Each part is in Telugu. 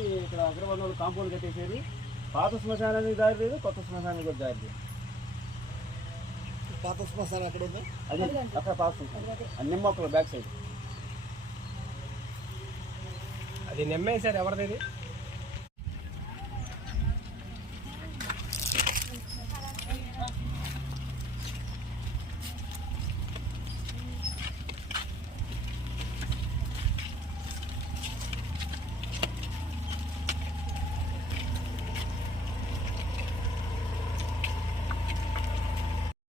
ఈ ఇక్కడ అగ్రవర్ణాలు కాంపౌండ్ కట్టేసేది. పాత శ్మశానానికి దారి లేదు కొత్త శ్మశానానికి కూడా దారి లేదు. పాత శ్మశానం అక్కడ ఉంది? అదే అక్కడ పాత శ్మశానం. ఆ నిమ్మ బ్యాక్ సైడ్. అది నిమ్మేశారు ఎవరిది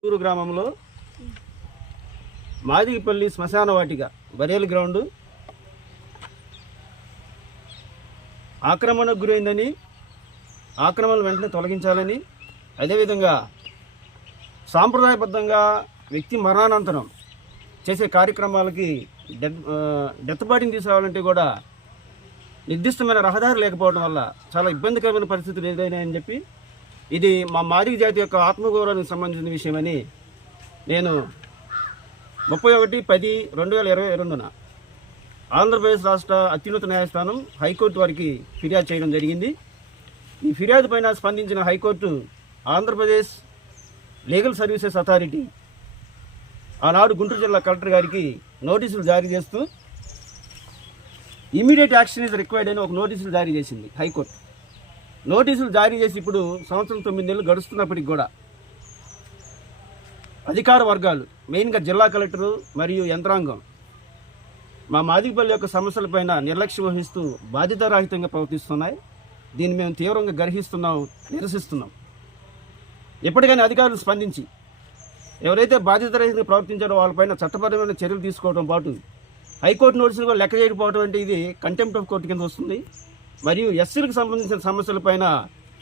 చిత్తూరు గ్రామంలో మాదిగిపల్లి శ్మశాన వాటిక బరేలు గ్రౌండ్ ఆక్రమణకు గురైందని ఆక్రమణలు వెంటనే తొలగించాలని అదేవిధంగా సాంప్రదాయబద్ధంగా వ్యక్తి మరణానంతరం చేసే కార్యక్రమాలకి డెత్ డెత్ బాడీని తీసుకురావాలంటే కూడా నిర్దిష్టమైన రహదారి లేకపోవడం వల్ల చాలా ఇబ్బందికరమైన పరిస్థితులు ఏదైనాయని చెప్పి ఇది మా మాదిగ జాతి యొక్క ఆత్మగౌరవానికి సంబంధించిన విషయమని నేను ముప్పై ఒకటి పది రెండు వేల ఇరవై రెండున ఆంధ్రప్రదేశ్ రాష్ట్ర అత్యున్నత న్యాయస్థానం హైకోర్టు వారికి ఫిర్యాదు చేయడం జరిగింది. ఈ ఫిర్యాదు పైన స్పందించిన high court Andhra Pradesh legal services authority ఆనాడు గుంటూరు జిల్లా కలెక్టర్ గారికి నోటీసులు జారీ చేస్తూ ఇమీడియట్ యాక్షన్ ఇస్ రిక్వైర్డ్ అని ఒక నోటీసులు జారీ చేసింది హైకోర్టు. నోటీసులు జారీ చేసి ఇప్పుడు సంవత్సరం తొమ్మిది నెలలు గడుస్తున్నప్పటికి కూడా అధికార వర్గాలు మెయిన్గా జిల్లా కలెక్టరు మరియు యంత్రాంగం మా మాదిగపల్లి యొక్క సమస్యలపైన నిర్లక్ష్యం వహిస్తూ బాధ్యతారాహితంగా ప్రవర్తిస్తున్నాయి. దీన్ని మేము తీవ్రంగా గర్హిస్తున్నాం నిరసిస్తున్నాం. ఎప్పటికైనా అధికారులు స్పందించి ఎవరైతే బాధ్యతారహితంగా ప్రవర్తించారో వాళ్ళపైన చట్టపరమైన చర్యలు తీసుకోవడం పాటు హైకోర్టు నోటీసులు కూడా లెక్క చేయకపోవడం అంటే ఇది కంటెంప్ట్ ఆఫ్ కోర్టు కింద వస్తుంది. మరియు ఎస్సీలకు సంబంధించిన సమస్యలపైన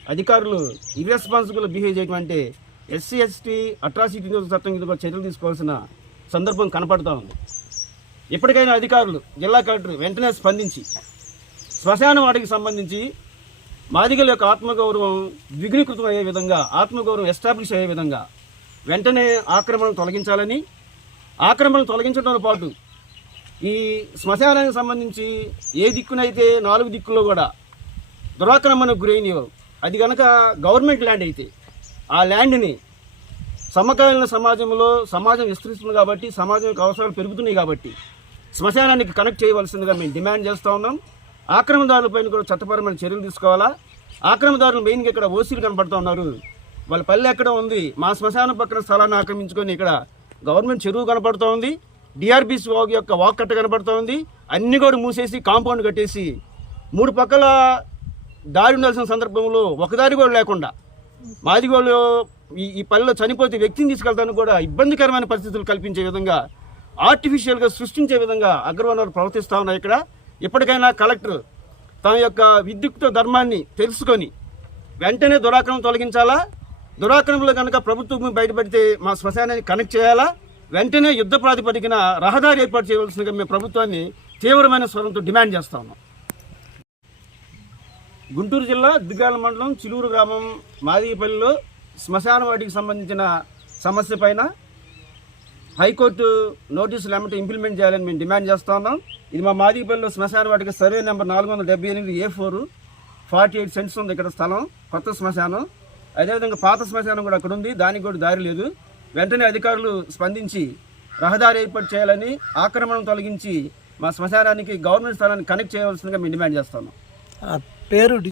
అధికారులు ఇర్రెస్పాన్సిబుల్ బిహేవ్ చేయటువంటి అంటే ఎస్సీ ఎస్టీ అట్రాసిటీ చట్టం కింద చర్యలు తీసుకోవాల్సిన సందర్భం కనపడతా ఉంది. ఇప్పటికైనా అధికారులు జిల్లా కలెక్టర్ వెంటనే స్పందించి శ్మశాన వాటికి సంబంధించి మాదిగల యొక్క ఆత్మగౌరవం ద్విగుణీకృతం అయ్యే విధంగా ఆత్మగౌరవం ఎస్టాబ్లిష్ అయ్యే విధంగా వెంటనే ఆక్రమణను తొలగించాలని ఆక్రమణను తొలగించడంతో పాటు ఈ శ్మశానానికి సంబంధించి ఏ దిక్కునైతే నాలుగు దిక్కుల్లో కూడా దురాక్రమణకు గురైనయో అది కనుక గవర్నమెంట్ ల్యాండ్ అయితే ఆ ల్యాండ్ని సమకాలీన సమాజంలో సమాజం విస్తరిస్తుంది కాబట్టి సమాజం యొక్క అవసరాలు పెరుగుతున్నాయి కాబట్టి శ్మశానానికి కనెక్ట్ చేయవలసిందిగా మేము డిమాండ్ చేస్తూ ఉన్నాం. ఆక్రమణదారులపైన కూడా చట్టపరమైన చర్యలు తీసుకోవాలా? ఆక్రమణదారులు మెయిన్గా ఇక్కడ ఓసీలు కనపడుతూ ఉన్నారు. వాళ్ళ పల్లె ఎక్కడ ఉంది? మా శ్మశానం పక్కన స్థలాన్ని ఆక్రమించుకొని ఇక్కడ గవర్నమెంట్ చెరువు కనపడుతూ ఉంది. డిఆర్బిసి వాగ్ యొక్క వాక్ కట్ట కనబడుతోంది ఉంది. అన్ని కూడా మూసేసి కాంపౌండ్ కట్టేసి మూడు పక్కల దారి ఉండాల్సిన సందర్భంలో ఒక దారి కూడా లేకుండా మాదిగోళ్ళు ఈ ఈ పల్లెలో చనిపోతే వ్యక్తిని తీసుకెళ్తాను కూడా ఇబ్బందికరమైన పరిస్థితులు కల్పించే విధంగా ఆర్టిఫిషియల్గా సృష్టించే విధంగా అగ్రవర్ణాలు ప్రవర్తిస్తూ ఉన్నాయి ఇక్కడ. ఇప్పటికైనా కలెక్టర్ తన యొక్క విద్యుక్త ధర్మాన్ని తెలుసుకొని వెంటనే దురాక్రమం తొలగించాలా? దురాక్రమంలో కనుక ప్రభుత్వం బయటపడితే మా శ్మశానాన్ని కనెక్ట్ చేయాలా? వెంటనే యుద్ధ ప్రాతిపదికన రహదారి ఏర్పాటు చేయవలసిందిగా మేము ప్రభుత్వాన్ని తీవ్రమైన స్వరంతో డిమాండ్ చేస్తా ఉన్నాం. గుంటూరు జిల్లా దిగ్గాల మండలం చిలూరు గ్రామం మాదిగపల్లిలో శ్మశాన వాటికి సంబంధించిన సమస్య పైన హైకోర్టు నోటీసులు ఏమంటే ఇంప్లిమెంట్ చేయాలని మేము డిమాండ్ చేస్తా ఉన్నాం. ఇది మా మాదిగపల్లిలో శ్మశాన వాటికి సర్వే నెంబర్ నాలుగు వందల డెబ్బై ఎనిమిది ఏ ఫోర్ ఫార్టీ ఎయిట్ సెంట్స్ ఉంది ఇక్కడ స్థలం కొత్త శ్మశానం. అదేవిధంగా పాత శ్మశానం కూడా అక్కడ ఉంది. దానికి కూడా దారి లేదు. వెంటనే అధికారులు స్పందించి రహదారి ఏర్పాటు చేయాలని ఆక్రమణం తొలగించి మా శ్మశానానికి గవర్నమెంట్ స్థలాన్ని కనెక్ట్ చేయవలసిందిగా మేము డిమాండ్ చేస్తున్నాం. పేరు